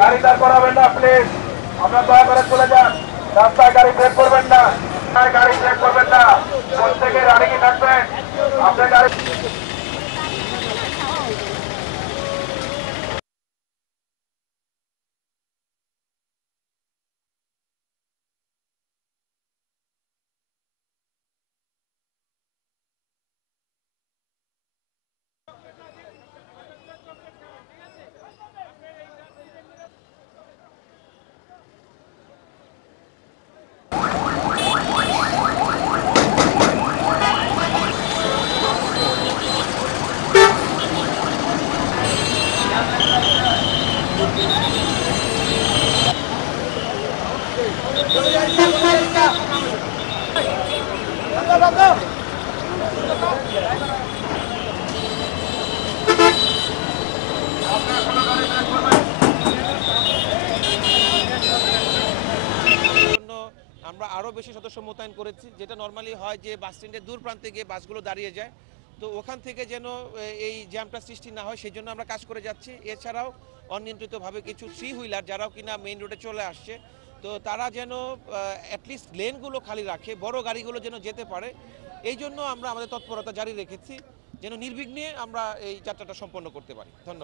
গাড়ি দাঁড় করাবেন না প্লিজ, আপনারা দয়া করে চলে যান। রাস্তায় গাড়ি ব্রেক করবেন না, গাড়ি ব্রেক করবেন না, প্রত্যেকে রানিং থাকবেন। আপনার গাড়ি আমরা আরও বেশি সদস্য মোতায়েন করেছি, যেটা নর্মালি হয় যে বাস স্ট্যান্ডের দূর প্রান্তে গিয়ে বাসগুলো দাঁড়িয়ে যায়, তো ওখান থেকে যেন এই জ্যামটা সৃষ্টি না হয় সেই জন্য আমরা কাজ করে যাচ্ছি। এছাড়াও অনিয়ন্ত্রিতভাবে কিছু থ্রি হুইলার যারাও কিনা মেইন রোডে চলে আসছে, তো তারা যেন অ্যাটলিস্ট লেনগুলো খালি রাখে, বড় গাড়িগুলো যেন যেতে পারে, এই জন্য আমরা আমাদের তৎপরতা জারি রেখেছি যেন নির্বিঘ্নে আমরা এই যাত্রাটা সম্পন্ন করতে পারি। ধন্যবাদ।